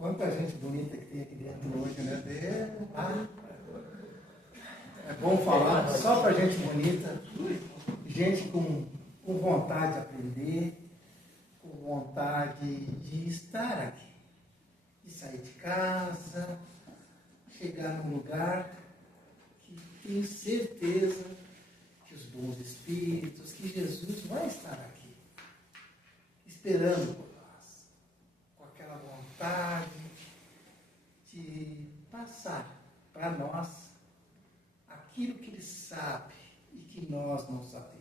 Quanta gente bonita que tem aqui dentro hoje, né? É bom falar só para gente bonita, gente com vontade de aprender, com vontade de estar aqui, de sair de casa, chegar num lugar que tenho certeza que os bons espíritos, que Jesus vai estar aqui, esperando por nós, com aquela vontade de passar para nós aquilo que Ele sabe e que nós não sabemos.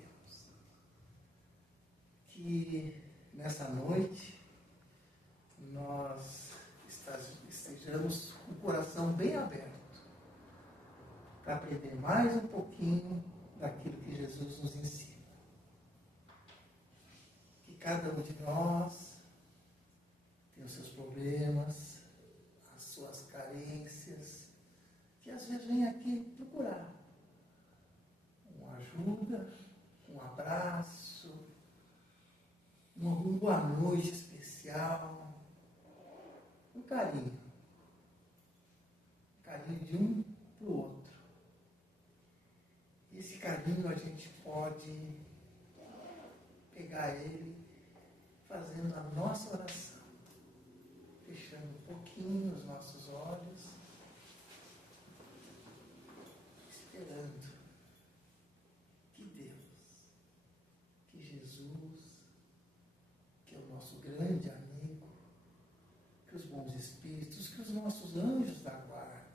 Que nessa noite nós estejamos com o coração bem aberto para aprender mais um pouquinho daquilo que Jesus nos ensina. Que cada um de nós tem os seus problemas, as suas carências, que às vezes vem aqui procurar uma ajuda, um abraço, uma boa noite especial, um carinho de um para o outro. Esse carinho a gente pode pegar ele fazendo a nossa oração, fechando um pouquinho os nossos olhos, esperando que Deus, que Jesus, que é o nosso grande amigo, que os bons espíritos, que os nossos anjos da guarda,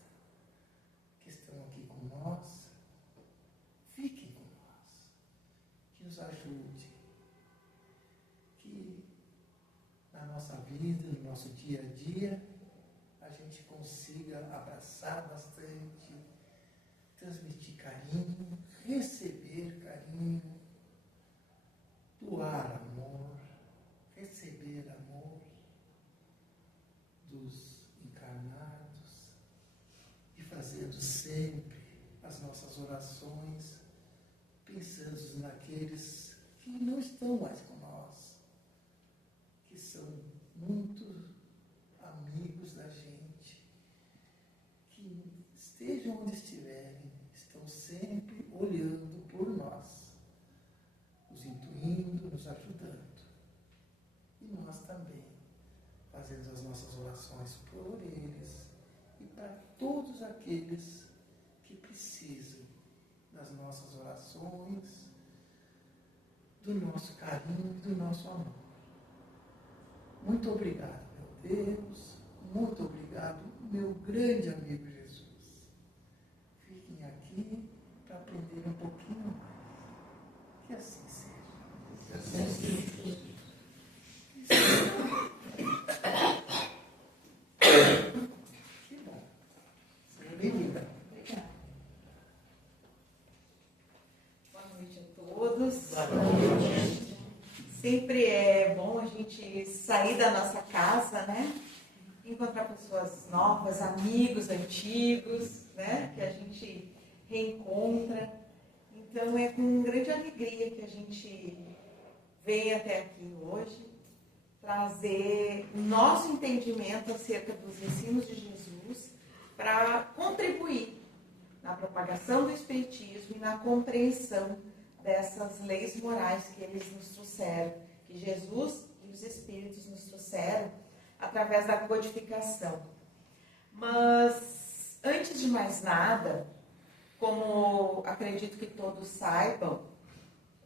que estão aqui com nós, fiquem com nós, que nos ajude, que na nossa vida, no nosso dia a dia, a gente consiga abraçar bastante, transmitir carinho, receber carinho, doar amor, receber amor dos encarnados e fazendo sempre as nossas orações pensando naqueles que não estão mais com nós, que são muito amigos da gente, que estejam onde estiverem, estão sempre olhando por nós, nos intuindo, nos ajudando. E nós também fazemos as nossas orações por eles e para todos aqueles que precisam das nossas orações, do nosso carinho e do nosso amor. Muito obrigado, meu Deus, muito obrigado, meu grande amigo Jesus. Fiquem aqui para aprender um pouquinho mais. Que assim seja. Que assim seja. Que bom. Seja bem-vinda. Obrigada. Boa noite a todos. Boa noite. Sempre é bom a gente sair da nossa casa, né? Encontrar pessoas novas, amigos antigos, né? Que a gente reencontra. Então é com grande alegria que a gente vem até aqui hoje trazer o nosso entendimento acerca dos ensinos de Jesus para contribuir na propagação do Espiritismo e na compreensão dessas leis morais que eles nos trouxeram, que Jesus e os Espíritos nos trouxeram através da codificação. Mas, antes de mais nada, como acredito que todos saibam,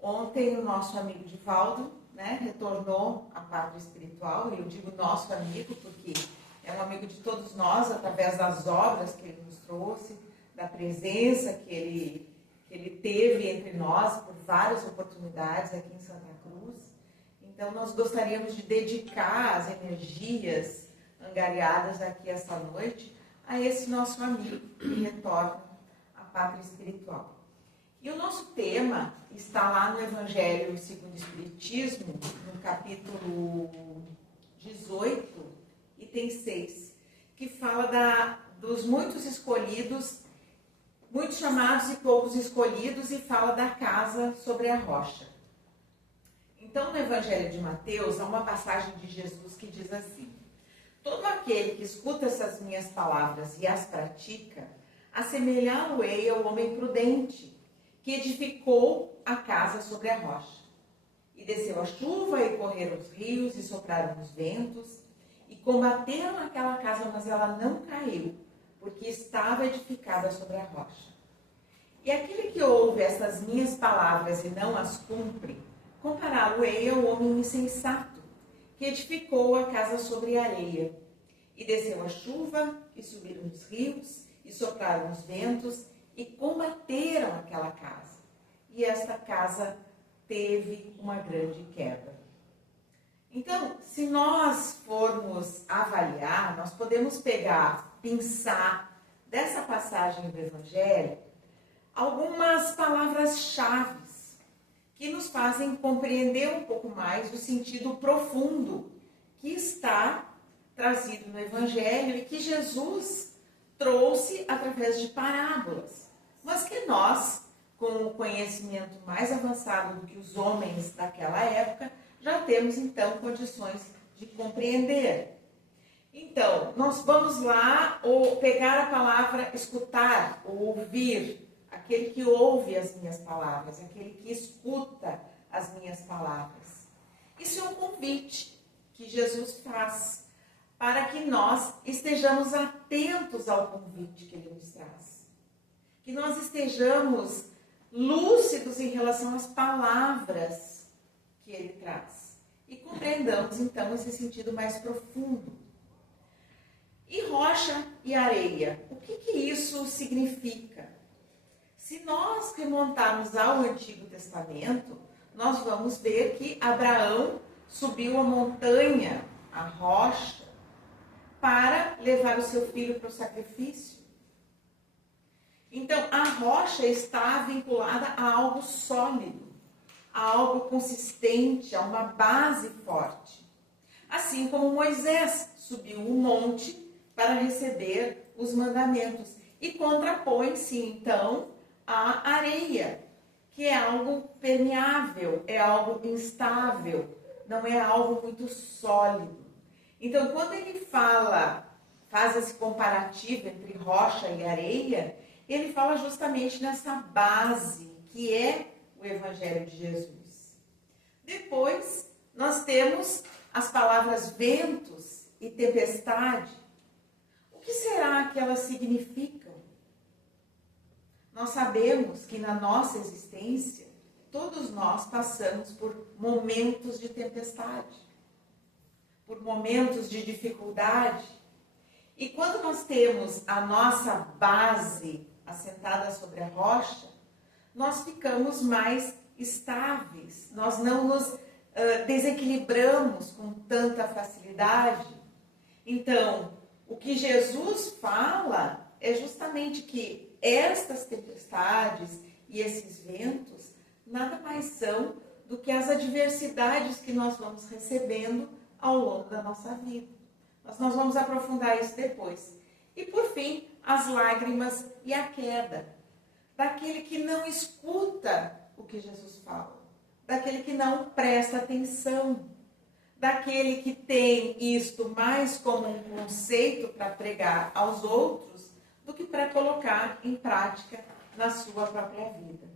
ontem o nosso amigo Divaldo, né, retornou à pátria espiritual, e eu digo nosso amigo porque é um amigo de todos nós, através das obras que ele nos trouxe, da presença que ele teve entre nós por várias oportunidades aqui em Santa Cruz. Então, nós gostaríamos de dedicar as energias angariadas aqui esta noite a esse nosso amigo que retorna à pátria espiritual. E o nosso tema está lá no Evangelho segundo o Espiritismo, no capítulo 18, item 6, que fala dos muitos escolhidos, muitos chamados e poucos escolhidos, e fala da casa sobre a rocha. Então, no Evangelho de Mateus, há uma passagem de Jesus que diz assim: Todo aquele que escuta essas minhas palavras e as pratica, assemelhá-lo-ei ao homem prudente, que edificou a casa sobre a rocha. E desceu a chuva, e correram os rios, e sopraram os ventos, e combateram aquela casa, mas ela não caiu, porque estava edificada sobre a rocha. E aquele que ouve essas minhas palavras e não as cumpre, compará-lo-ei ao homem insensato, que edificou a casa sobre a areia. E desceu a chuva, e subiram os rios, e sopraram os ventos, e combateram aquela casa. E esta casa teve uma grande queda. Então, se nós formos avaliar, nós podemos pensar dessa passagem do Evangelho, algumas palavras-chave que nos fazem compreender um pouco mais o sentido profundo que está trazido no Evangelho e que Jesus trouxe através de parábolas, mas que nós, com o conhecimento mais avançado do que os homens daquela época, já temos então condições de compreender. Então, nós vamos lá pegar a palavra escutar, ou ouvir, aquele que ouve as minhas palavras, aquele que escuta as minhas palavras. Isso é um convite que Jesus faz para que nós estejamos atentos ao convite que ele nos traz. Que nós estejamos lúcidos em relação às palavras que ele traz. E compreendamos, então, esse sentido mais profundo. E rocha e areia, o que isso significa? Se nós remontarmos ao Antigo Testamento, nós vamos ver que Abraão subiu a montanha, a rocha, para levar o seu filho para o sacrifício. Então, a rocha está vinculada a algo sólido, a algo consistente, a uma base forte. Assim como Moisés subiu o monte para receber os mandamentos. E contrapõe-se, então, a areia, que é algo permeável, é algo instável, não é algo muito sólido. Então, quando ele faz esse comparativo entre rocha e areia, ele fala justamente nessa base que é o Evangelho de Jesus. Depois, nós temos as palavras ventos e tempestade. O que será que elas significam? Nós sabemos que na nossa existência, todos nós passamos por momentos de tempestade, por momentos de dificuldade. E quando nós temos a nossa base assentada sobre a rocha, nós ficamos mais estáveis, nós não nos desequilibramos com tanta facilidade. Então, o que Jesus fala é justamente que estas tempestades e esses ventos nada mais são do que as adversidades que nós vamos recebendo ao longo da nossa vida. Mas nós vamos aprofundar isso depois. E por fim, as lágrimas e a queda daquele que não escuta o que Jesus fala, daquele que não presta atenção, daquele que tem isto mais como um conceito para pregar aos outros do que para colocar em prática na sua própria vida.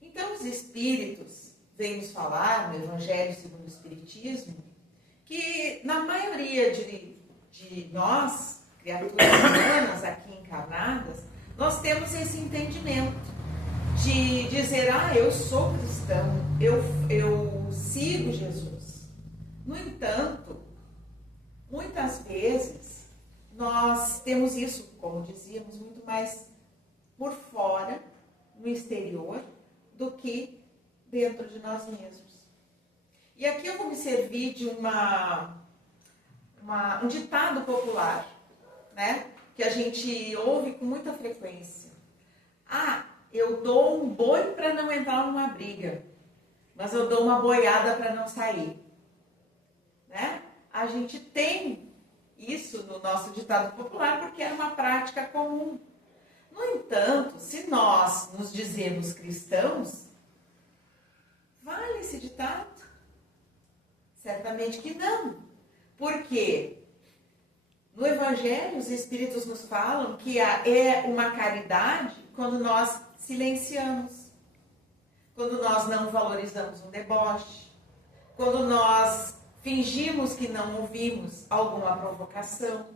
Então, os Espíritos vêm nos falar, no Evangelho segundo o Espiritismo, que na maioria de nós, criaturas humanas aqui encarnadas, nós temos esse entendimento de dizer, eu sou cristão, eu sigo Jesus. No entanto, muitas vezes, nós temos isso, como dizíamos, muito mais por fora, no exterior, do que dentro de nós mesmos. E aqui eu vou me servir de um ditado popular, né? Que a gente ouve com muita frequência. Eu dou um boi para não entrar numa briga, mas eu dou uma boiada para não sair. Né? A gente tem isso no nosso ditado popular porque é uma prática comum. No entanto, se nós nos dizemos cristãos, vale esse ditado? Certamente que não. Porque No Evangelho, os Espíritos nos falam que é uma caridade quando nós silenciamos, quando nós não valorizamos um deboche, quando nós fingimos que não ouvimos alguma provocação.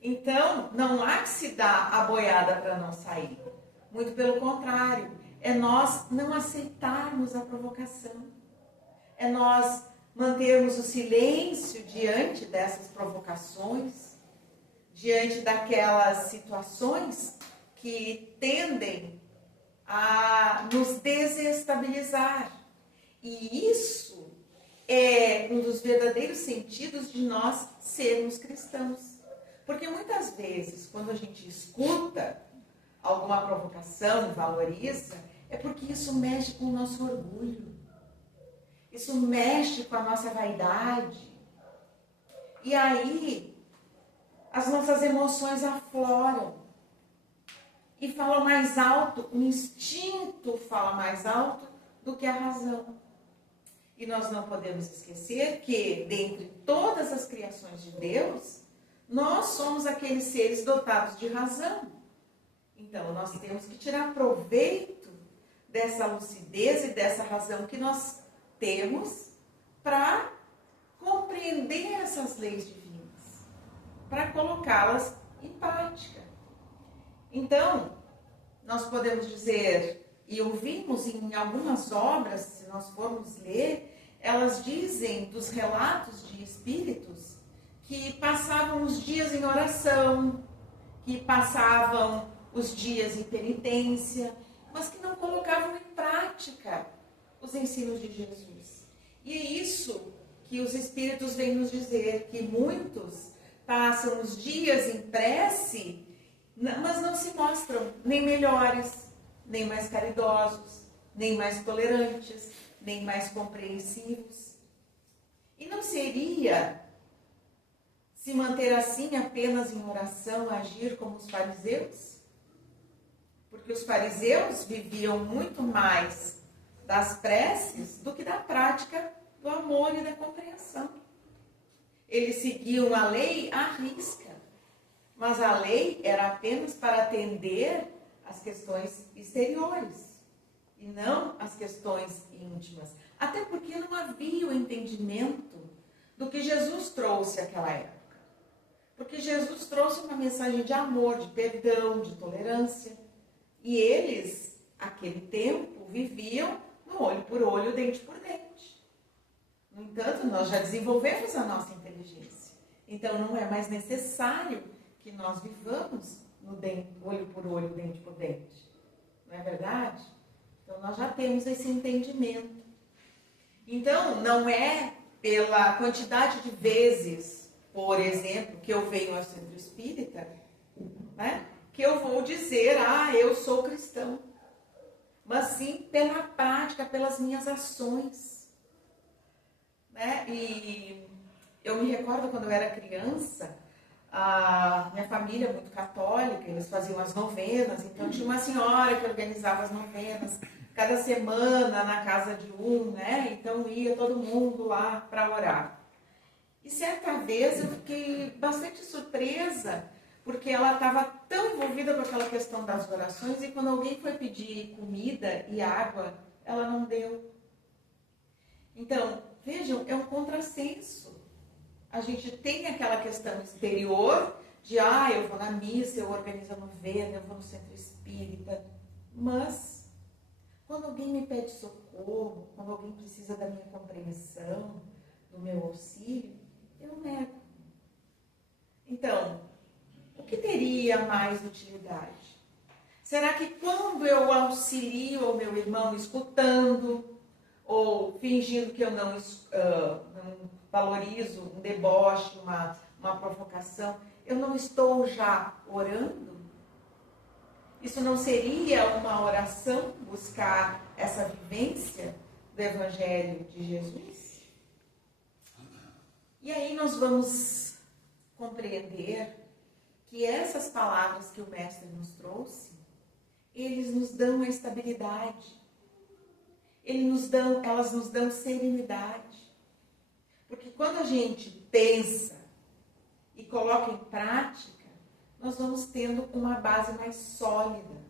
Então, não há que se dar a boiada para não sair. Muito pelo contrário, é nós não aceitarmos a provocação. É nós mantermos o silêncio diante dessas provocações, diante daquelas situações que tendem a nos desestabilizar. E isso é um dos verdadeiros sentidos de nós sermos cristãos. Porque muitas vezes, quando a gente escuta alguma provocação e valoriza, é porque isso mexe com o nosso orgulho. Isso mexe com a nossa vaidade. E aí, as nossas emoções afloram. E falam mais alto, o instinto fala mais alto do que a razão. E nós não podemos esquecer que, dentre todas as criações de Deus, nós somos aqueles seres dotados de razão. Então, nós temos que tirar proveito dessa lucidez e dessa razão que nós temos para compreender essas leis divinas, para colocá-las em prática. Então, nós podemos dizer, e ouvimos em algumas obras, se nós formos ler, elas dizem dos relatos de espíritos que passavam os dias em oração, que passavam os dias em penitência, mas que não colocavam em prática os ensinos de Jesus. E é isso que os espíritos vêm nos dizer, que muitos passam os dias em prece, mas não se mostram nem melhores, nem mais caridosos, nem mais tolerantes, nem mais compreensivos. E não seria se manter assim apenas em oração, agir como os fariseus? Porque os fariseus viviam muito mais das preces do que da prática do amor e da compreensão. Eles seguiam a lei à risca, mas a lei era apenas para atender às questões exteriores e não às questões íntimas. Até porque não havia o entendimento do que Jesus trouxe àquela época. Porque Jesus trouxe uma mensagem de amor, de perdão, de tolerância. E eles, naquele tempo, viviam no olho por olho, dente por dente. No entanto, nós já desenvolvemos a nossa inteligência. Então, não é mais necessário que nós vivamos no olho por olho, dente por dente. Não é verdade? Então, nós já temos esse entendimento. Então, não é pela quantidade de vezes, por exemplo, que eu venho ao centro espírita, né, que eu vou dizer, eu sou cristão. Mas sim pela prática, pelas minhas ações. Né? E eu me recordo quando eu era criança, a minha família é muito católica, eles faziam as novenas, então tinha uma senhora que organizava as novenas, cada semana na casa de né? Então ia todo mundo lá para orar. E certa vez eu fiquei bastante surpresa, porque ela estava tão envolvida com aquela questão das orações, e quando alguém foi pedir comida e água, ela não deu. Então, vejam, é um contrassenso. A gente tem aquela questão exterior de, eu vou na missa, eu organizo a novena, eu vou no centro espírita. Mas, quando alguém me pede socorro, quando alguém precisa da minha compreensão, do meu auxílio, eu nego. Então, o que teria mais utilidade? Será que quando eu auxilio o meu irmão escutando, ou fingindo que eu não valorizo um deboche, uma provocação, eu não estou já orando? Isso não seria uma oração, buscar essa vivência do Evangelho de Jesus? E aí nós vamos compreender que essas palavras que o Mestre nos trouxe, eles nos dão a estabilidade, elas nos dão serenidade. Porque quando a gente pensa e coloca em prática, nós vamos tendo uma base mais sólida.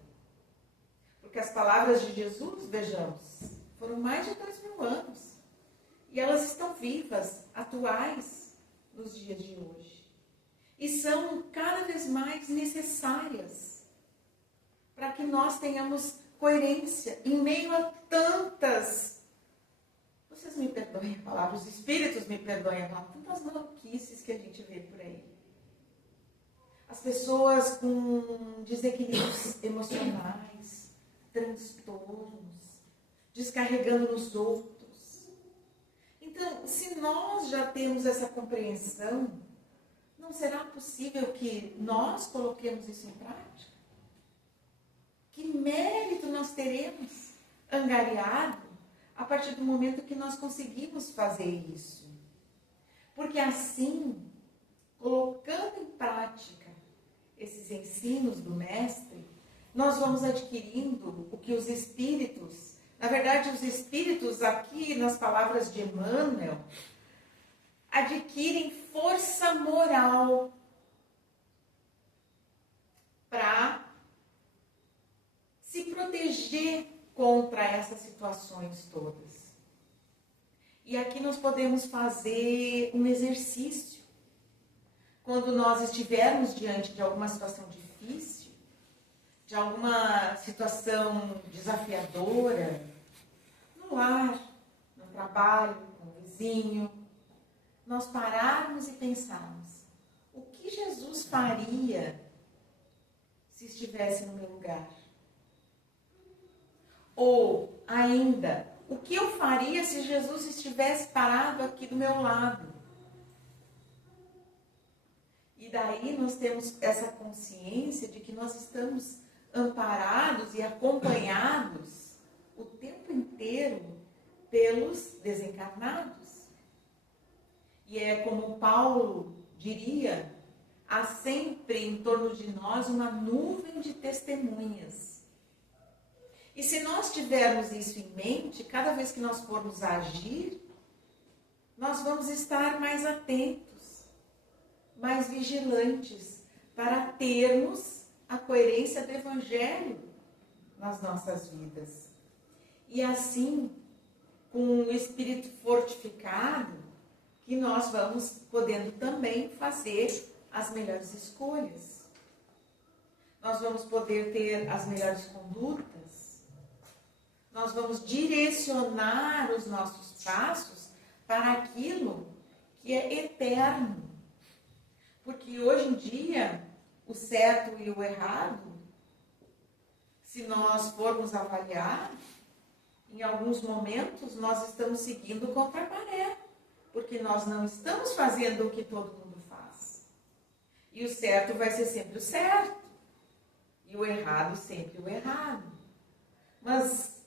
Porque as palavras de Jesus, vejamos, foram mais de 2000 anos. E elas estão vivas, atuais, nos dias de hoje. E são cada vez mais necessárias para que nós tenhamos coerência em meio a tantas, vocês me perdoem a palavra, os espíritos me perdoem a palavra, tantas maluquices que a gente vê por aí. As pessoas com desequilíbrios emocionais, transtornos, descarregando nos outros. Então, se nós já temos essa compreensão, não será possível que nós coloquemos isso em prática? Que mérito nós teremos angariado a partir do momento que nós conseguimos fazer isso? Porque assim, colocando em prática esses ensinos do Mestre, nós vamos adquirindo o que os espíritos, na verdade os espíritos aqui nas palavras de Emmanuel, adquirem força moral para se proteger contra essas situações todas. E aqui nós podemos fazer um exercício. Quando nós estivermos diante de alguma situação difícil, de alguma situação desafiadora, no lar, no trabalho, com o vizinho, nós pararmos e pensarmos, o que Jesus faria se estivesse no meu lugar? Ou, ainda, o que eu faria se Jesus estivesse parado aqui do meu lado? E daí nós temos essa consciência de que nós estamos amparados e acompanhados o tempo inteiro pelos desencarnados. E é como Paulo diria, há sempre em torno de nós uma nuvem de testemunhas. E se nós tivermos isso em mente, cada vez que nós formos agir, nós vamos estar mais atentos, mais vigilantes, para termos a coerência do Evangelho nas nossas vidas. E assim, com o espírito fortificado, que nós vamos podendo também fazer as melhores escolhas. Nós vamos poder ter as melhores condutas. Nós vamos direcionar os nossos passos para aquilo que é eterno. Porque hoje em dia, o certo e o errado, se nós formos avaliar, em alguns momentos nós estamos seguindo contra a maré, porque nós não estamos fazendo o que todo mundo faz. E o certo vai ser sempre o certo, e o errado sempre o errado. Mas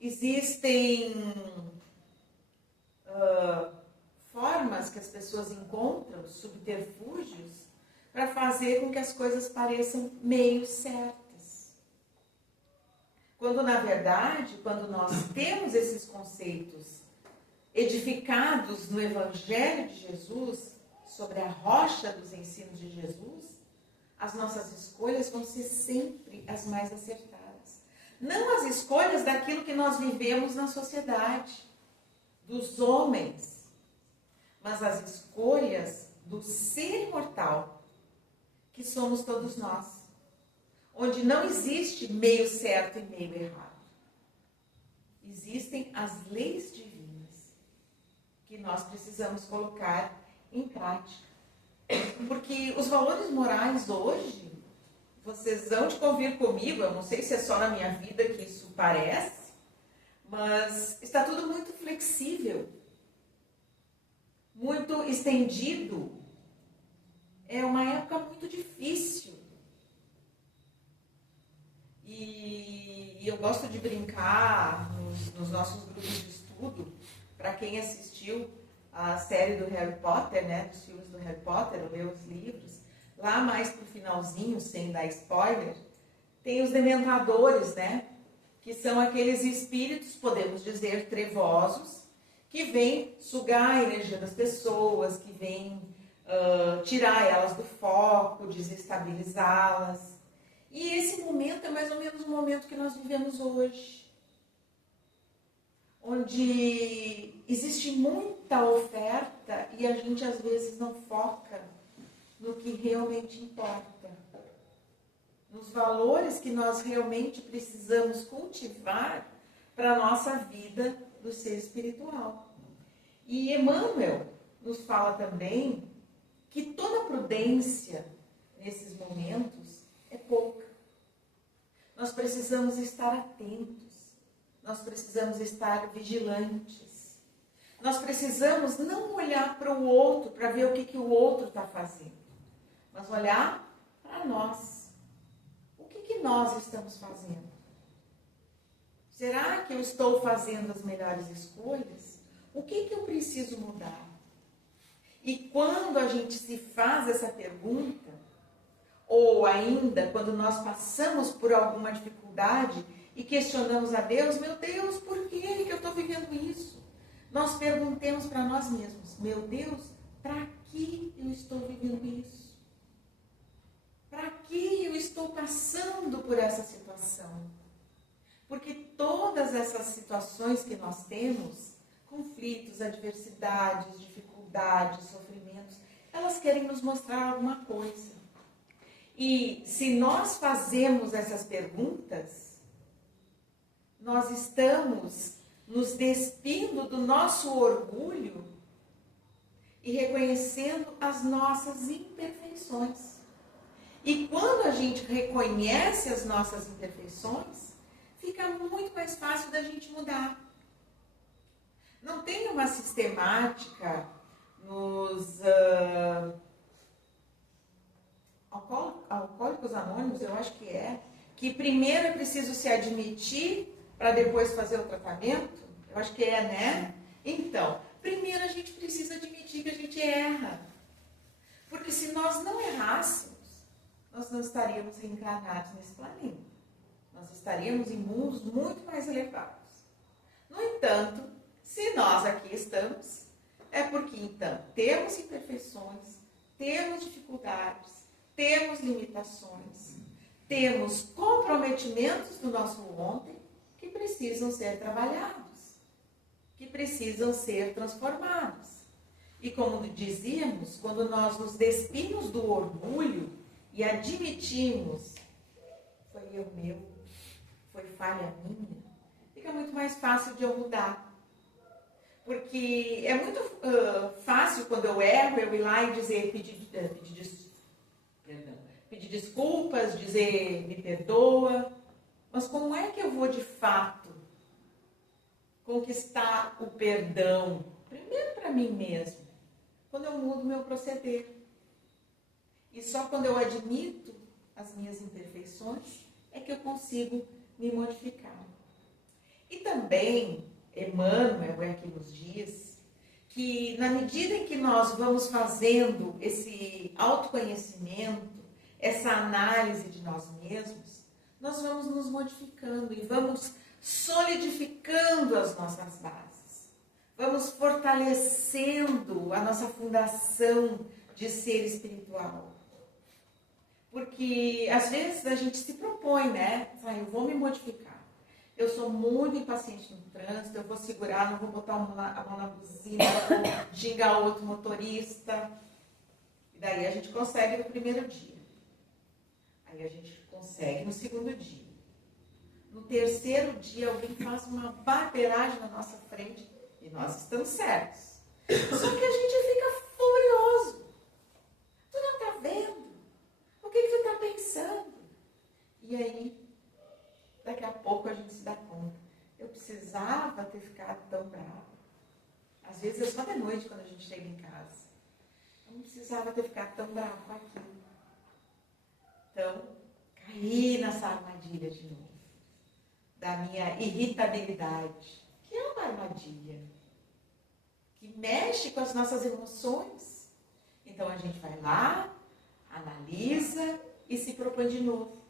existem formas que as pessoas encontram, subterfúgios, para fazer com que as coisas pareçam meio certas. Quando, na verdade, quando nós temos esses conceitos edificados no Evangelho de Jesus, sobre a rocha dos ensinos de Jesus, as nossas escolhas vão ser sempre as mais acertadas. Não as escolhas daquilo que nós vivemos na sociedade, dos homens, mas as escolhas do ser mortal, que somos todos nós, onde não existe meio certo e meio errado. Existem as leis divinas, que nós precisamos colocar em prática. Porque os valores morais hoje, vocês vão de convir comigo, eu não sei se é só na minha vida que isso parece, mas está tudo muito flexível, muito estendido. É uma época muito difícil. E eu gosto de brincar nos nossos grupos de estudo, para quem assistiu a série do Harry Potter, né, dos filmes do Harry Potter, ou leu os livros, lá mais pro finalzinho, sem dar spoiler, tem os dementadores, né, que são aqueles espíritos, podemos dizer, trevosos, que vêm sugar a energia das pessoas, que vêm tirar elas do foco, desestabilizá-las. E esse momento é mais ou menos o momento que nós vivemos hoje, onde existe muita oferta e a gente às vezes não foca no que realmente importa, nos valores que nós realmente precisamos cultivar para a nossa vida do ser espiritual. E Emmanuel nos fala também que toda prudência nesses momentos é pouca. Nós precisamos estar atentos, nós precisamos estar vigilantes, nós precisamos não olhar para o outro para ver o que o outro está fazendo, mas olhar para nós. O que nós estamos fazendo? Será que eu estou fazendo as melhores escolhas? O que eu preciso mudar? E quando a gente se faz essa pergunta, ou ainda quando nós passamos por alguma dificuldade e questionamos a Deus, meu Deus, por que eu estou vivendo isso? Nós perguntemos para nós mesmos, meu Deus, para que eu estou vivendo isso? Para que eu estou passando por essa situação? Porque todas essas situações que nós temos, conflitos, adversidades, dificuldades, sofrimentos, elas querem nos mostrar alguma coisa. E se nós fazemos essas perguntas, nós estamos nos despindo do nosso orgulho e reconhecendo as nossas imperfeições. E quando a gente reconhece as nossas imperfeições, fica muito mais fácil da gente mudar. Não tem uma sistemática nos Alcoólicos Anônimos, eu acho que primeiro é preciso se admitir para depois fazer o tratamento? Eu acho que é, né? Então, primeiro a gente precisa admitir que a gente erra. Porque se nós não errássemos, nós não estaríamos reencarnados nesse planeta. Nós estaríamos em mundos muito mais elevados. No entanto, se nós aqui estamos, é porque então temos imperfeições, temos dificuldades, temos limitações, temos comprometimentos do nosso ontem que precisam ser trabalhados, que precisam ser transformados. E como dizíamos, quando nós nos despimos do orgulho e admitimos, foi erro meu, foi falha minha, fica muito mais fácil de eu mudar. Porque é muito fácil quando eu erro, eu ir lá e dizer, pedir desculpas, dizer me perdoa. Mas como é que eu vou de fato conquistar o perdão? Primeiro para mim mesmo, quando eu mudo meu proceder. E só quando eu admito as minhas imperfeições é que eu consigo me modificar. E também, Emmanuel aqui nos diz que na medida em que nós vamos fazendo esse autoconhecimento, essa análise de nós mesmos, nós vamos nos modificando e vamos solidificando as nossas bases. Vamos fortalecendo a nossa fundação de ser espiritual. Porque às vezes a gente se propõe, né? Eu vou me modificar. Eu sou muito impaciente no trânsito, eu vou segurar, não vou botar a mão na buzina, vou xingar outro motorista. E daí a gente consegue no primeiro dia. Aí a gente consegue no segundo dia. No terceiro dia, alguém faz uma barbeiragem na nossa frente e nós estamos certos. Só que a gente fica furioso. Tu não tá vendo? O que tu está pensando? E aí, daqui a pouco a gente se dá conta. Eu precisava ter ficado tão brava. Às vezes é só de noite quando a gente chega em casa. Eu não precisava ter ficado tão brava com aquilo. Então, caí nessa armadilha de novo. Da minha irritabilidade. Que é uma armadilha. Que mexe com as nossas emoções. Então a gente vai lá, analisa e se propõe de novo.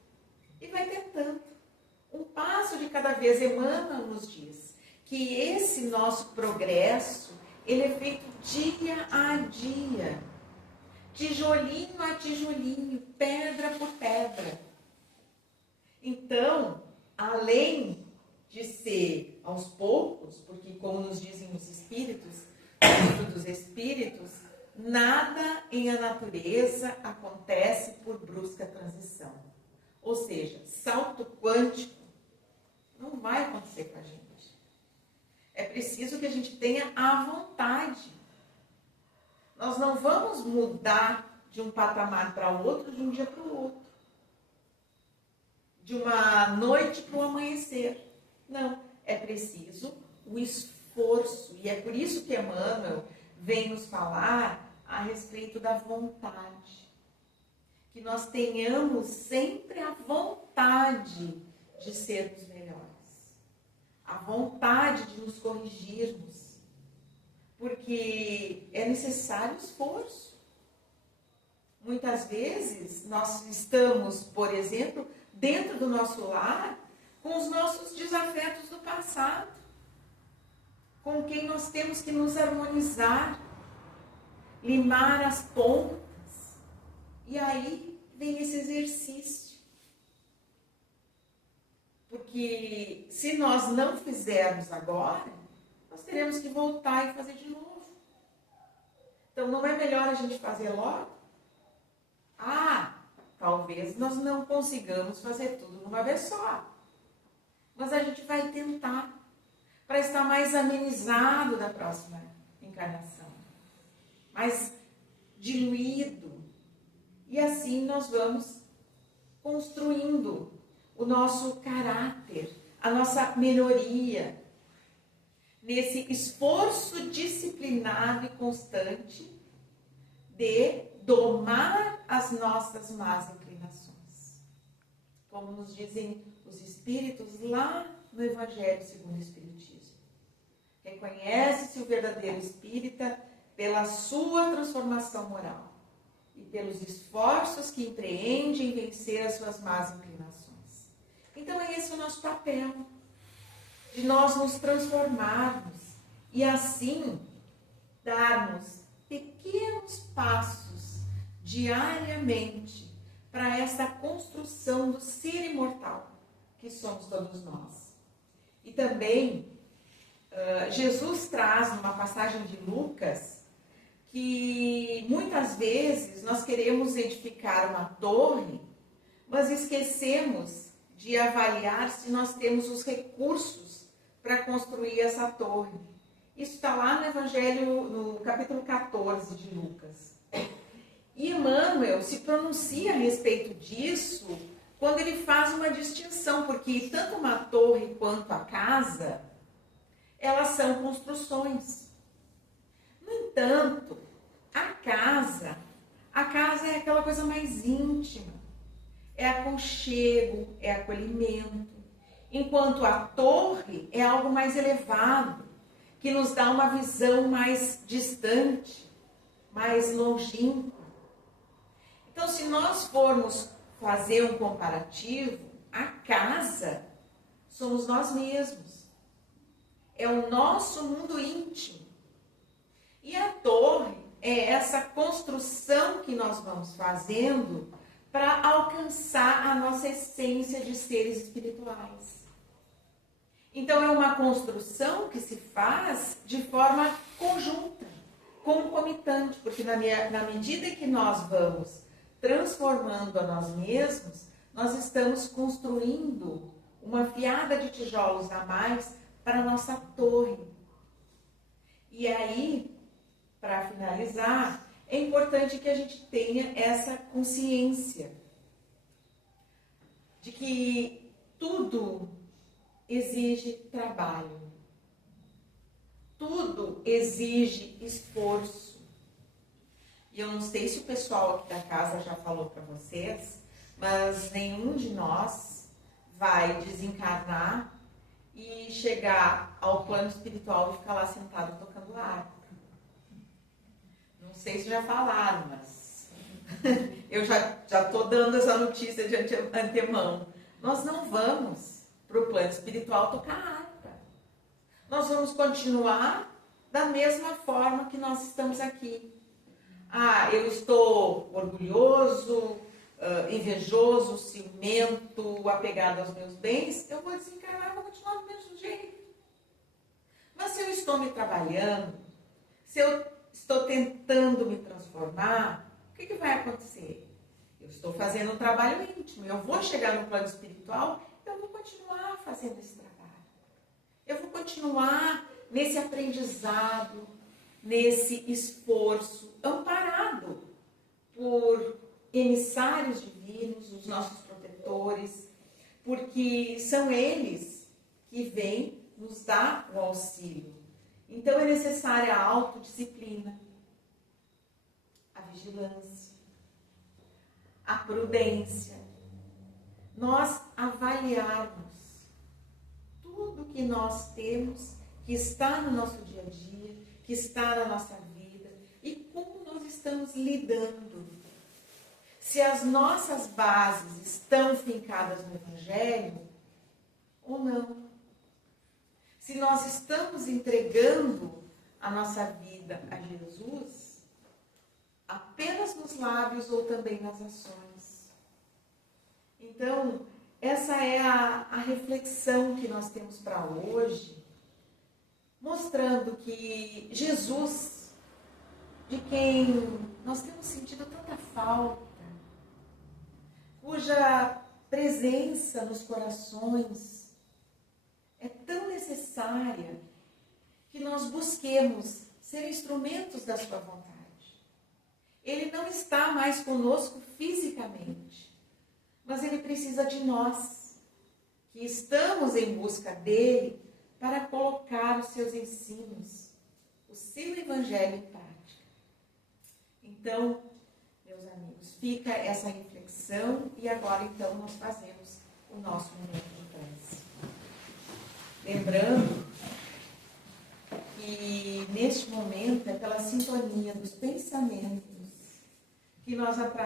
E vai tentando. Um passo de cada vez. Emmanuel nos diz que esse nosso progresso, ele é feito dia a dia. tijolinho a tijolinho, pedra por pedra. Então, além de ser aos poucos, porque como nos dizem os espíritos, o livro dos espíritos, nada em a natureza acontece por brusca transição. Ou seja, salto quântico não vai acontecer com a gente. É preciso que a gente tenha a vontade. Nós não vamos mudar de um patamar para o outro, de um dia para o outro. De uma noite para o amanhecer. Não, é preciso o esforço. E é por isso que Emmanuel vem nos falar a respeito da vontade. Que nós tenhamos sempre a vontade de sermos melhores. A vontade de nos corrigirmos. Porque é necessário esforço. Muitas vezes nós estamos, por exemplo, dentro do nosso lar, com os nossos desafetos do passado, com quem nós temos que nos harmonizar, limar as pontas. E aí vem esse exercício. Porque se nós não fizermos agora, nós teremos que voltar e fazer de novo. Então não é melhor a gente fazer logo? Talvez nós não consigamos fazer tudo numa vez só. Mas a gente vai tentar, para estar mais amenizado da próxima encarnação. Mais diluído. E assim nós vamos construindo o nosso caráter, a nossa melhoria, nesse esforço disciplinado e constante de domar as nossas más inclinações. Como nos dizem os espíritos lá no Evangelho segundo o Espiritismo. Reconhece-se o verdadeiro espírita pela sua transformação moral e pelos esforços que empreende em vencer as suas más inclinações. Então é esse o nosso papel, de nós nos transformarmos e assim darmos pequenos passos diariamente para essa construção do ser imortal que somos todos nós. E também Jesus traz numa passagem de Lucas que muitas vezes nós queremos edificar uma torre, mas esquecemos de avaliar se nós temos os para construir essa torre. Isso está lá no Evangelho, no capítulo 14 de Lucas. E Emmanuel se pronuncia a respeito disso quando ele faz uma distinção, porque tanto uma torre quanto a casa, elas são construções. No entanto, a casa é aquela coisa mais íntima, é aconchego, é acolhimento. Enquanto a torre é algo mais elevado, que nos dá uma visão mais distante, mais longínqua. Então, se nós formos fazer um comparativo, a casa somos nós mesmos. É o nosso mundo íntimo. E a torre é essa construção que nós vamos fazendo para alcançar a nossa essência de seres espirituais. Então, é uma construção que se faz de forma conjunta, concomitante, porque na medida que nós vamos transformando a nós mesmos, nós estamos construindo uma fiada de tijolos a mais para a nossa torre. E aí, para finalizar, é importante que a gente tenha essa consciência de que tudo exige trabalho, tudo exige esforço. E eu não sei se o pessoal aqui da casa já falou para vocês, mas nenhum de nós vai desencarnar e chegar ao plano espiritual e ficar lá sentado tocando harpa. Não sei se já falaram, mas eu já estou dando essa notícia de antemão. Nós não vamos para o plano espiritual tocar harpa. Nós vamos continuar da mesma forma que nós estamos aqui. eu estou orgulhoso, invejoso, ciumento, apegado aos meus bens, eu vou desencarnar e vou continuar do mesmo jeito. Mas se eu estou me trabalhando, se eu estou tentando me transformar, o que vai acontecer? Eu estou fazendo um trabalho íntimo, eu vou chegar no plano espiritual, eu vou continuar fazendo esse trabalho. Eu vou continuar nesse aprendizado, nesse esforço, amparado por emissários divinos, os nossos protetores, porque são eles que vêm nos dar o auxílio. Então é necessária a autodisciplina, a vigilância, a prudência, nós avaliarmos tudo que nós temos, que está no nosso dia a dia, que está na nossa vida e como nós estamos lidando. Se as nossas bases estão fincadas no Evangelho ou não. Se nós estamos entregando a nossa vida a Jesus apenas nos lábios ou também nas ações. Então, essa é a reflexão que nós temos para hoje, mostrando que Jesus, de quem nós temos sentido tanta falta, cuja presença nos corações é tão necessária que nós busquemos ser instrumentos da sua vontade. Ele não está mais conosco fisicamente, mas ele precisa de nós, que estamos em busca dele para colocar os seus ensinos, o seu evangelho em prática. Então, meus amigos, fica essa reflexão e agora então nós fazemos o nosso momento de prece. Lembrando que neste momento é pela sintonia dos pensamentos que nós atraímos